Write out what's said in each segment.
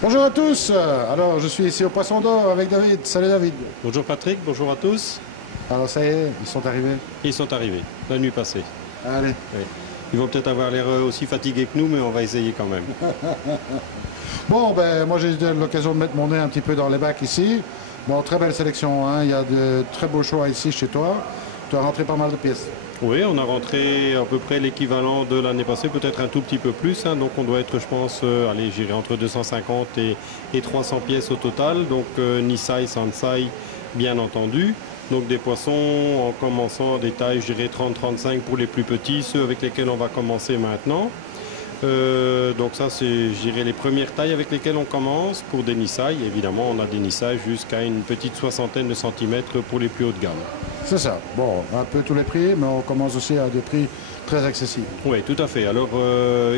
Bonjour à tous. Alors, je suis ici au Poisson d'Or avec David. Salut David. Bonjour Patrick, bonjour à tous. Alors, ça y est, ils sont arrivés. Ils sont arrivés la nuit passée. Allez. Oui. Ils vont peut-être avoir l'air aussi fatigués que nous, mais on va essayer quand même. Bon, ben, moi j'ai eu l'occasion de mettre mon nez un petit peu dans les bacs ici. Bon, très belle sélection, hein. Il y a de très beaux choix ici chez toi. Tu as rentré pas mal de pièces. Oui, on a rentré à peu près l'équivalent de l'année passée, peut-être un tout petit peu plus. Hein. Donc on doit être, je pense, allez, j'irai entre 250 et 300 pièces au total. Donc Nisai, Sansai, bien entendu. Donc des poissons en commençant des tailles, je dirais 30-35 pour les plus petits, ceux avec lesquels on va commencer maintenant. Donc ça, c'est, je dirais, les premières tailles avec lesquelles on commence. Pour des Nisai, évidemment, on a des Nisai jusqu'à une petite soixantaine de centimètres pour les plus hautes gammes. C'est ça. Bon, un peu tous les prix, mais on commence aussi à des prix très accessibles. Oui, tout à fait. Alors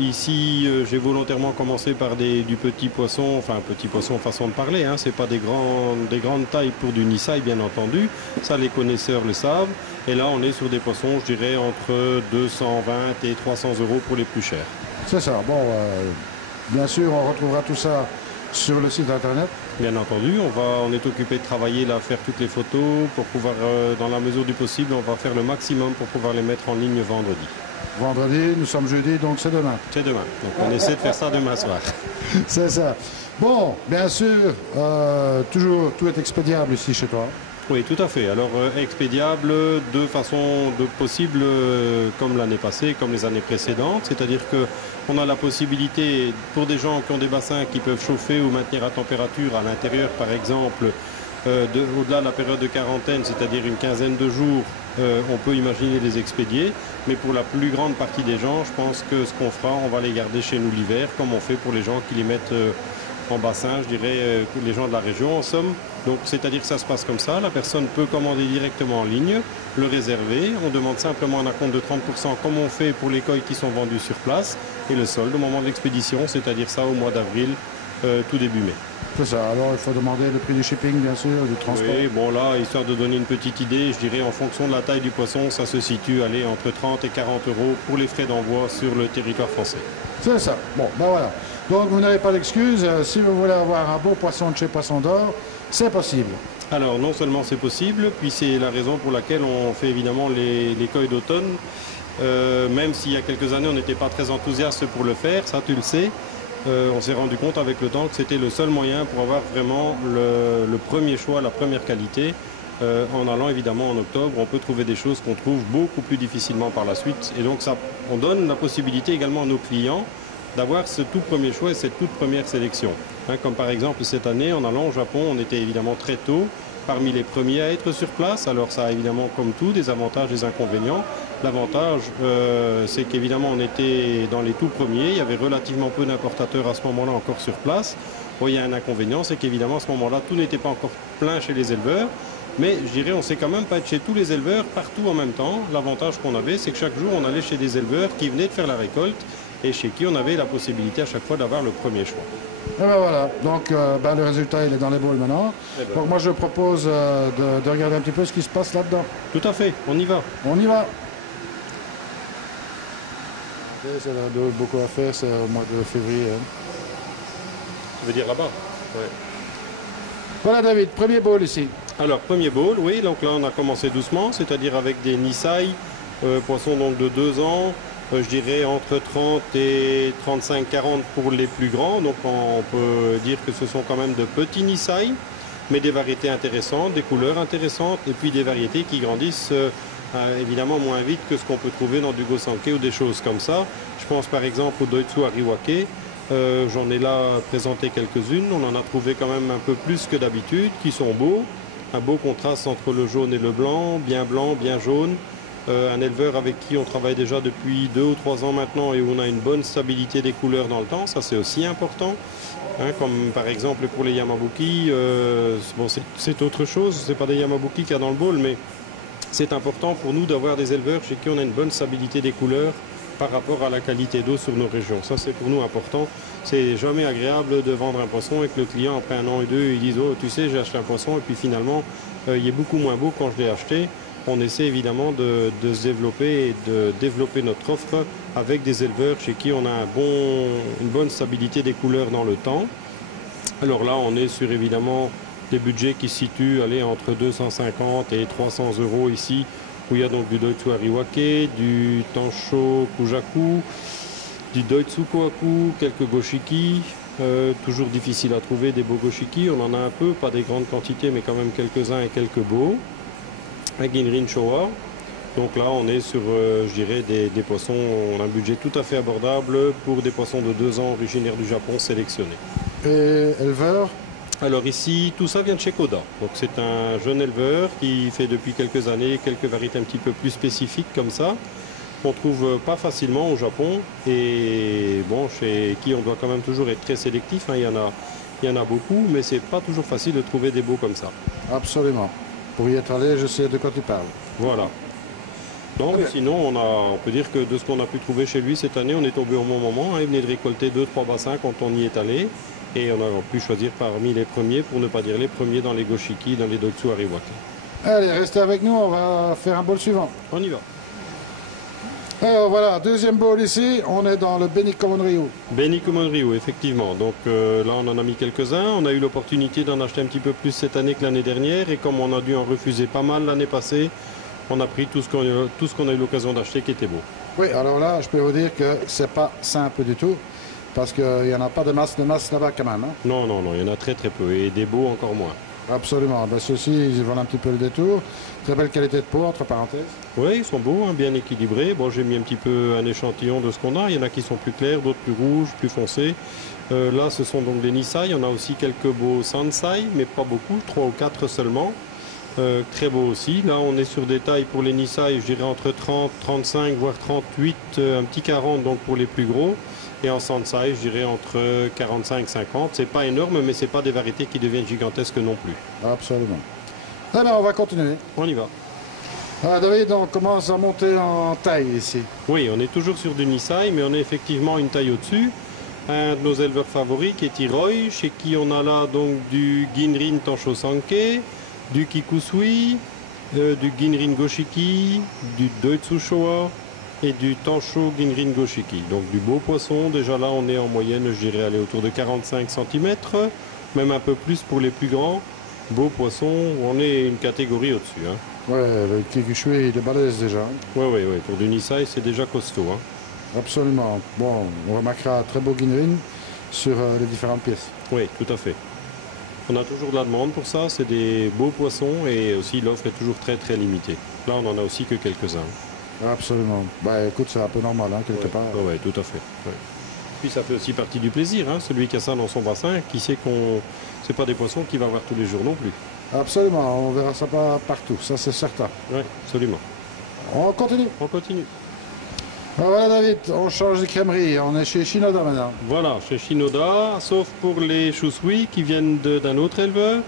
ici, j'ai volontairement commencé par du petit poisson, enfin petit poisson façon de parler. Hein. C'est pas des grandes tailles pour du Nisai, bien entendu. Ça, les connaisseurs le savent. Et là, on est sur des poissons, je dirais, entre 220 et 300 euros pour les plus chers. C'est ça. Bon, bien sûr, on retrouvera tout ça sur le site internet. Bien entendu, on est occupé de travailler là, faire toutes les photos pour pouvoir, dans la mesure du possible, on va faire le maximum pour pouvoir les mettre en ligne vendredi. Vendredi, nous sommes jeudi, donc c'est demain. C'est demain. Donc on essaie de faire ça demain soir. C'est ça. Bon, bien sûr, toujours tout est expédiable ici chez toi. Oui, tout à fait. Alors, expédiable de façon possible comme l'année passée, comme les années précédentes. C'est-à-dire qu'on a la possibilité, pour des gens qui ont des bassins qui peuvent chauffer ou maintenir à température à l'intérieur, par exemple, au-delà de la période de quarantaine, c'est-à-dire une quinzaine de jours, on peut imaginer les expédier. Mais pour la plus grande partie des gens, je pense que ce qu'on fera, on va les garder chez nous l'hiver, comme on fait pour les gens qui les mettent en bassin, je dirais, les gens de la région en somme. Donc c'est-à-dire que ça se passe comme ça, la personne peut commander directement en ligne, le réserver, on demande simplement un acompte de 30% comme on fait pour les coques qui sont vendus sur place, et le solde au moment de l'expédition, c'est-à-dire ça au mois d'avril, tout début mai. C'est ça, alors il faut demander le prix du shipping bien sûr, du transport. Oui, bon là, histoire de donner une petite idée, je dirais en fonction de la taille du poisson, ça se situe allez, entre 30 et 40 euros pour les frais d'envoi sur le territoire français. C'est ça, bon ben voilà. Donc vous n'avez pas d'excuse, si vous voulez avoir un beau poisson de chez Poisson d'Or, c'est possible. Alors non seulement c'est possible, puis c'est la raison pour laquelle on fait évidemment les coques d'automne, même s'il y a quelques années on n'était pas très enthousiaste pour le faire, ça tu le sais. On s'est rendu compte avec le temps que c'était le seul moyen pour avoir vraiment le premier choix, la première qualité. En allant évidemment en octobre, on peut trouver des choses qu'on trouve beaucoup plus difficilement par la suite. Et donc ça, on donne la possibilité également à nos clients d'avoir ce tout premier choix et cette toute première sélection. Hein, comme par exemple cette année, en allant au Japon, on était évidemment très tôt parmi les premiers à être sur place. Alors ça a évidemment, comme tout, des avantages et des inconvénients. L'avantage, c'est qu'évidemment, on était dans les tout premiers. Il y avait relativement peu d'importateurs à ce moment-là encore sur place. Bon, il y a un inconvénient, c'est qu'évidemment, à ce moment-là, tout n'était pas encore plein chez les éleveurs. Mais je dirais, on ne sait quand même pas être chez tous les éleveurs partout en même temps. L'avantage qu'on avait, c'est que chaque jour, on allait chez des éleveurs qui venaient de faire la récolte et chez qui on avait la possibilité à chaque fois d'avoir le premier choix. Et ben voilà, donc le résultat il est dans les boules maintenant. Donc moi je propose de regarder un petit peu ce qui se passe là-dedans. Tout à fait, on y va. On y va. C'est beaucoup à faire, c'est au mois de février. Hein. Tu veux dire là-bas? Ouais. Voilà David, premier bowl ici. Alors premier bowl, oui, donc là on a commencé doucement, c'est-à-dire avec des Nisai, poissons donc de 2 ans. Je dirais entre 30 et 35-40 pour les plus grands. Donc on peut dire que ce sont quand même de petits Nisai, mais des variétés intéressantes, des couleurs intéressantes, et puis des variétés qui grandissent évidemment moins vite que ce qu'on peut trouver dans du Gosanke ou des choses comme ça. Je pense par exemple au Doitsu Ariwake. J'en ai là présenté quelques-unes. On en a trouvé quand même un peu plus que d'habitude, qui sont beaux. Un beau contraste entre le jaune et le blanc, bien jaune. Un éleveur avec qui on travaille déjà depuis 2 ou 3 ans maintenant et où on a une bonne stabilité des couleurs dans le temps, ça c'est aussi important. Hein, comme par exemple pour les Yamabuki, bon, c'est autre chose, c'est pas des Yamabuki qu'il y a dans le bowl, mais c'est important pour nous d'avoir des éleveurs chez qui on a une bonne stabilité des couleurs par rapport à la qualité d'eau sur nos régions. Ça c'est pour nous important. C'est jamais agréable de vendre un poisson et que le client après 1 an et 2 il dise oh tu sais j'ai acheté un poisson et puis finalement il est beaucoup moins beau quand je l'ai acheté. On essaie évidemment de se développer et de développer notre offre avec des éleveurs chez qui on a une bonne stabilité des couleurs dans le temps. Alors là, on est sur évidemment des budgets qui se situent allez, entre 250 et 300 euros ici, où il y a donc du Doitsu Ariwake, du Tansho Kujaku, du Doitsu Kohaku, quelques Goshiki. Toujours difficile à trouver des beaux Goshiki, on en a un peu, pas des grandes quantités, mais quand même quelques-uns et quelques beaux. Un Ginrin Showa. Donc là, on est sur, je dirais, des poissons, on a un budget tout à fait abordable pour des poissons de 2 ans originaires du Japon sélectionnés. Et éleveur? Alors ici, tout ça vient de chez Koda. Donc c'est un jeune éleveur qui fait depuis quelques années quelques variétés un petit peu plus spécifiques comme ça, qu'on trouve pas facilement au Japon et bon, chez qui on doit quand même toujours être très sélectif. Hein. Il y en a beaucoup, mais c'est pas toujours facile de trouver des beaux comme ça. Absolument. Pour y être allé, je sais de quoi tu parles. Voilà. Non, mais sinon, on peut dire que de ce qu'on a pu trouver chez lui cette année, on est tombé au bon moment. Hein. Il venait de récolter 2-3 bassins quand on y est allé. Et on a pu choisir parmi les premiers, pour ne pas dire les premiers, dans les Goshiki, dans les Doitsu Ariwake. Allez, restez avec nous, on va faire un bowl suivant. On y va. Alors voilà, deuxième bowl ici, on est dans le Benikommon Ryu. Benikommon Ryu, effectivement. Donc là, on en a mis quelques-uns. On a eu l'opportunité d'en acheter un petit peu plus cette année que l'année dernière. Et comme on a dû en refuser pas mal l'année passée, on a pris tout ce qu'on a eu l'occasion d'acheter qui était beau. Oui, alors là, je peux vous dire que c'est pas simple du tout. Parce qu'il n'y en a pas de masse là-bas quand même. Hein. Non, non, non, il y en a très très peu. Et des beaux encore moins. Absolument. Ben, ceux-ci, ils valent un petit peu le détour. Très belle qualité de peau, entre parenthèses. Oui, ils sont beaux, hein, bien équilibrés. Bon, j'ai mis un petit peu un échantillon de ce qu'on a. Il y en a qui sont plus clairs, d'autres plus rouges, plus foncés. Là, ce sont donc des Nisai. On a aussi quelques beaux Sansai, mais pas beaucoup, 3 ou 4 seulement. Très beau aussi. Là, on est sur des tailles pour les Nisai, je dirais entre 30, 35, voire 38, un petit 40 donc pour les plus gros. Et en Sansai, je dirais entre 45 et 50. C'est pas énorme, mais c'est pas des variétés qui deviennent gigantesques non plus. Absolument. Eh bien, on va continuer. On y va. Ah, David, on commence à monter en taille ici. Oui, on est toujours sur du Nisai, mais on est effectivement une taille au-dessus. Un de nos éleveurs favoris qui est Hiroi, chez qui on a là donc du Ginrin Tansho Sanke, du Kikusui, du Ginrin Goshiki, du Doitsu Showa et du Tansho Ginrin Goshiki. Donc du beau poisson, déjà là on est en moyenne, je dirais aller autour de 45 cm, même un peu plus pour les plus grands. Beau poisson, on est une catégorie au-dessus. Hein. Ouais, le Kikushui, il est balèze déjà. Oui, oui, oui, pour du Nisai c'est déjà costaud. Hein. Absolument. Bon, on remarquera un très beau Ginrin sur les différentes pièces. Oui, tout à fait. On a toujours de la demande pour ça, c'est des beaux poissons et aussi l'offre est toujours très très limitée. Là on en a aussi que quelques-uns. Absolument. Bah écoute, c'est un peu normal, hein, quelque part. Oui, tout à fait. Ouais. Puis ça fait aussi partie du plaisir, hein, celui qui a ça dans son bassin, qui sait qu'on c'est pas des poissons qu'il va voir tous les jours non plus. Absolument, on verra ça pas partout, ça c'est certain. Oui, absolument. On continue. On continue. Voilà David, on change de crèmerie, on est chez Shinoda maintenant. Voilà, chez Shinoda, sauf pour les chou-sui qui viennent d'un autre éleveur.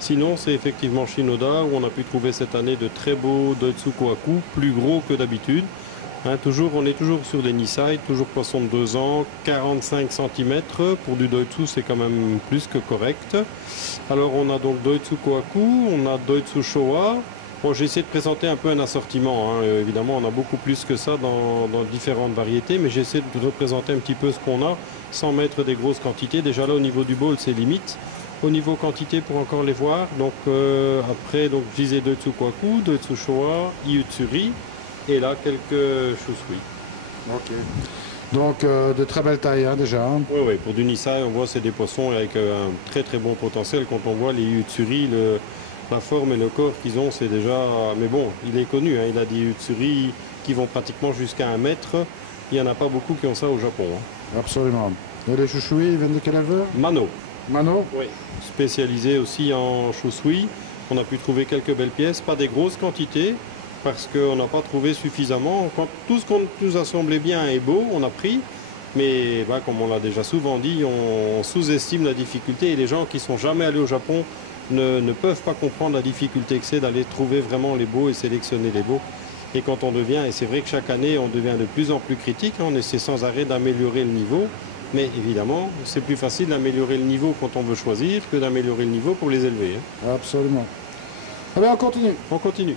Sinon, c'est effectivement Shinoda où on a pu trouver cette année de très beaux Doitsu Kohaku, plus gros que d'habitude. Hein, on est toujours sur des Nisai, toujours poisson de 2 ans, 45 cm. Pour du Doitsu, c'est quand même plus que correct. Alors, on a donc Doitsu Kohaku, on a Doitsu Showa. Bon, j'ai essayé de présenter un peu un assortiment. Hein. Évidemment, on a beaucoup plus que ça dans différentes variétés, mais j'essaie de représenter un petit peu ce qu'on a sans mettre des grosses quantités. Déjà là, au niveau du bowl, c'est limite. Au niveau quantité, pour encore les voir, donc après, donc, je disais Doitsu Kohaku, Doitsu Showa, Iutsuri, et là, quelques chou-sui. Ok. Donc, de très belles tailles, hein, déjà. Hein. Oui, oui, pour du Nisai, on voit c'est des poissons avec un très très bon potentiel. Quand on voit les Iutsuri, la forme et le corps qu'ils ont, c'est déjà... Mais bon, il est connu, hein, il a des Iutsuri qui vont pratiquement jusqu'à 1 mètre. Il n'y en a pas beaucoup qui ont ça au Japon. Hein. Absolument. Et les chouchouis, ils viennent de quel éleveur? Mano. Mano? Oui. Spécialisé aussi en chou-sui. On a pu trouver quelques belles pièces, pas des grosses quantités, parce qu'on n'a pas trouvé suffisamment. Quand tout ce qu'on nous a semblé bien est beau, on a pris. Mais bah, comme on l'a déjà souvent dit, on sous-estime la difficulté. Et les gens qui ne sont jamais allés au Japon ne peuvent pas comprendre la difficulté que c'est d'aller trouver vraiment les beaux et sélectionner les beaux. Et quand on devient, et c'est vrai que chaque année on devient de plus en plus critique, hein, on essaie sans arrêt d'améliorer le niveau. Mais évidemment, c'est plus facile d'améliorer le niveau quand on veut choisir que d'améliorer le niveau pour les élever. Hein. Absolument. Eh bien, on continue. On continue.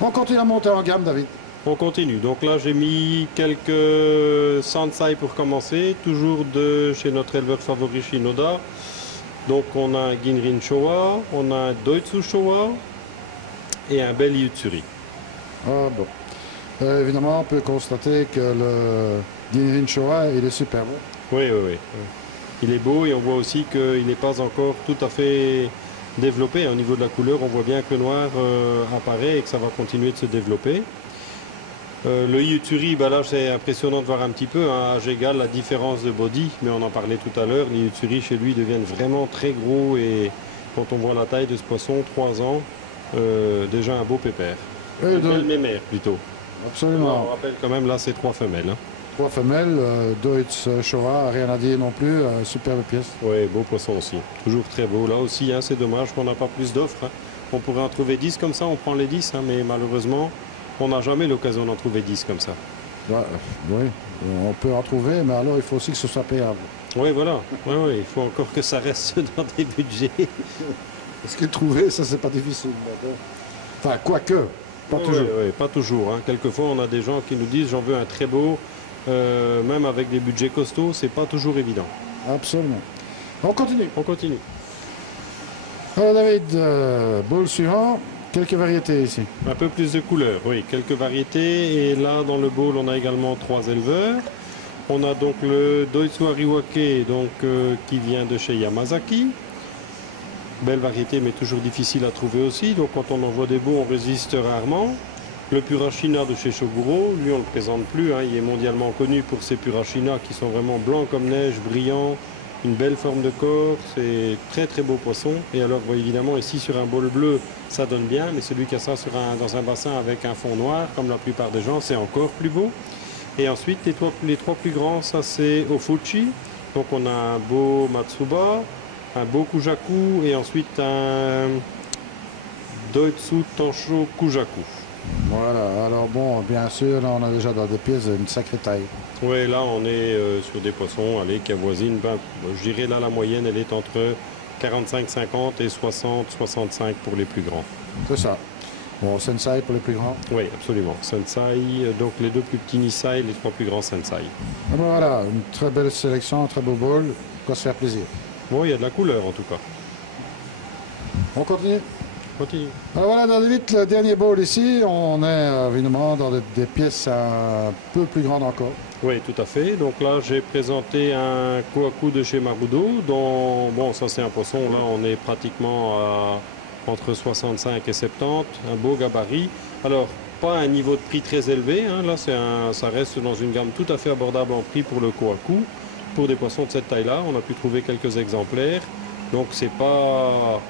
On continue à monter en gamme, David. On continue. Donc là, j'ai mis quelques Sansai pour commencer, toujours de chez notre éleveur favori Shinoda. Donc on a un Ginrin Showa, on a un Doitsu Showa et un bel Yutsuri. Ah bon. Évidemment, on peut constater que le Ginrin Showa, il est super beau. Oui, oui, oui. Il est beau et on voit aussi qu'il n'est pas encore tout à fait développé. Au niveau de la couleur, on voit bien que le noir apparaît et que ça va continuer de se développer. Le Yutsuri, bah là c'est impressionnant de voir un petit peu, à âge égal, la différence de body, mais on en parlait tout à l'heure, les Yutsuri chez lui deviennent vraiment très gros et quand on voit la taille de ce poisson, 3 ans, déjà un beau pépère. Une belle mémère plutôt. Absolument. On rappelle quand même là c'est 3 femelles. Hein. 3 femelles, Deutz Showa, rien à dire non plus, superbe pièce. Oui, beau poisson aussi, toujours très beau. Là aussi, hein, c'est dommage qu'on n'a pas plus d'offres. Hein. On pourrait en trouver 10 comme ça, on prend les 10, hein, mais malheureusement, on n'a jamais l'occasion d'en trouver 10 comme ça. Ouais, oui, on peut en trouver, mais alors il faut aussi que ce soit payable. Oui, voilà. Ouais, ouais, il faut encore que ça reste dans des budgets. Parce que trouver, ça c'est pas difficile. Enfin, quoique, pas toujours. Oui, pas toujours. Hein. Quelquefois, on a des gens qui nous disent j'en veux un très beau, même avec des budgets costauds, c'est pas toujours évident. Absolument. On continue. On continue. Alors David, bowl suivant. Quelques variétés ici. Un peu plus de couleurs, oui, quelques variétés. Et là, dans le bowl, on a également 3 éleveurs. On a donc le Doitsu Ariwake, donc, qui vient de chez Yamazaki. Belle variété, mais toujours difficile à trouver aussi. Donc, quand on en voit des beaux, on résiste rarement. Le Purashina de chez Shoguro, lui, on ne le présente plus. Hein. Il est mondialement connu pour ses Purashina qui sont vraiment blancs comme neige, brillants. Une belle forme de corps, c'est très très beau poisson. Et alors bon, évidemment ici sur un bol bleu ça donne bien, mais celui qui a ça dans un bassin avec un fond noir, comme la plupart des gens, c'est encore plus beau. Et ensuite les trois plus grands, ça c'est Ofuchi. Donc on a un beau Matsuba, un beau Kujaku et ensuite un Doitsu Tansho Kujaku. Voilà, alors bon, bien sûr, là on a déjà dans des pièces d'une sacrée taille. Oui, là on est sur des poissons qui avoisinent, je dirais là la moyenne elle est entre 45-50 et 60-65 pour les plus grands. C'est ça. Bon, Sensai pour les plus grands. Oui, absolument. Sensai, donc les 2 plus petits Nisai et les 3 plus grands Sensai. Ah ben voilà, une très belle sélection, un très beau bol, quoi se faire plaisir. Bon, il y a de la couleur en tout cas. On continue. Continue. Alors voilà, David, le dernier bowl ici, on est évidemment dans des pièces un peu plus grandes encore. Oui, tout à fait. Donc là, j'ai présenté un Kohaku de chez Marudo, dont, bon, ça c'est un poisson, là on est pratiquement entre 65 et 70, un beau gabarit. Alors, pas un niveau de prix très élevé, hein. Là ça reste dans une gamme tout à fait abordable en prix pour le Kohaku. Pour des poissons de cette taille-là, on a pu trouver quelques exemplaires. Donc c'est pas,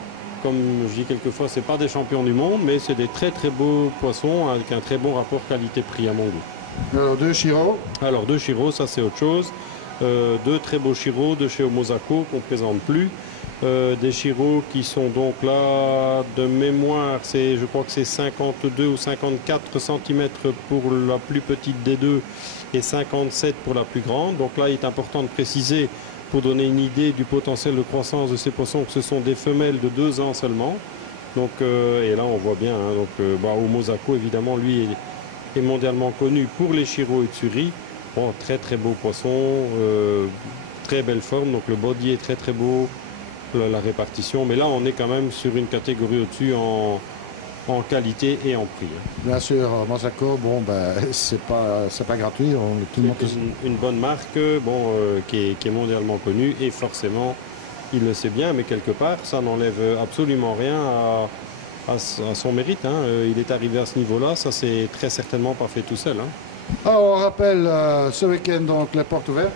comme je dis quelquefois, c'est pas des champions du monde, mais c'est des très très beaux poissons avec un très bon rapport qualité-prix à mon goût. Alors 2 Shiro. Alors 2 Shiro, ça c'est autre chose. 2 très beaux Shiro de chez Omosako qu'on ne présente plus. Des Shiro qui sont donc là de mémoire, je crois que c'est 52 ou 54 cm pour la plus petite des deux et 57 pour la plus grande. Donc là il est important de préciser, pour donner une idée du potentiel de croissance de ces poissons, que ce sont des femelles de 2 ans seulement. Donc, et là on voit bien, hein, Omosako évidemment lui est mondialement connu pour les Shiro Utsuri. Bon, très très beau poisson, très belle forme, donc le body est très très beau, la répartition, mais là on est quand même sur une catégorie au-dessus en qualité et en prix. Bien sûr, Masako, bon ben c'est pas gratuit, tout le monde une bonne marque, bon, qui est mondialement connue et forcément il le sait bien, mais quelque part ça n'enlève absolument rien à son mérite. Hein. Il est arrivé à ce niveau-là, ça c'est très certainement pas fait tout seul. Hein. Alors on rappelle ce week-end donc les portes ouvertes.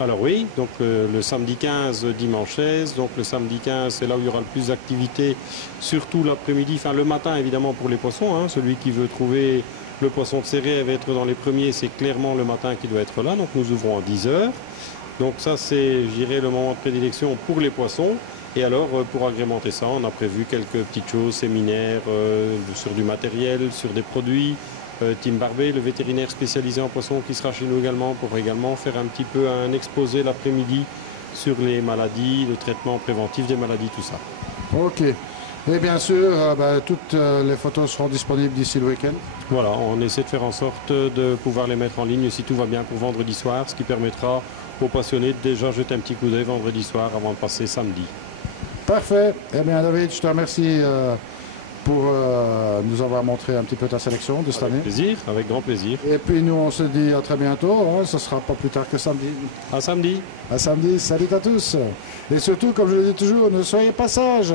Alors oui, donc le samedi 15, dimanche 16. Donc le samedi 15, c'est là où il y aura le plus d'activité, surtout l'après-midi, enfin le matin évidemment pour les poissons. Hein. Celui qui veut trouver le poisson de serré va être dans les premiers, c'est clairement le matin qui doit être là. Donc nous ouvrons à 10 h. Donc ça c'est, je dirais, le moment de prédilection pour les poissons. Et alors pour agrémenter ça, on a prévu quelques petites choses, séminaires sur du matériel, sur des produits. Tim Barbet, le vétérinaire spécialisé en poissons qui sera chez nous également pour également faire un petit peu un exposé l'après-midi sur les maladies, le traitement préventif des maladies, tout ça. Ok. Et bien sûr, toutes les photos seront disponibles d'ici le week-end. Voilà, on essaie de faire en sorte de pouvoir les mettre en ligne si tout va bien pour vendredi soir, ce qui permettra aux passionnés de déjà jeter un petit coup d'œil vendredi soir avant de passer samedi. Parfait. Eh bien, David, je te remercie pour nous avoir montré un petit peu ta sélection de cette année. Avec plaisir, avec grand plaisir. Et puis nous, on se dit à très bientôt. Hein. Ce sera pas plus tard que samedi. À samedi. À samedi. Salut à tous. Et surtout, comme je le dis toujours, ne soyez pas sages.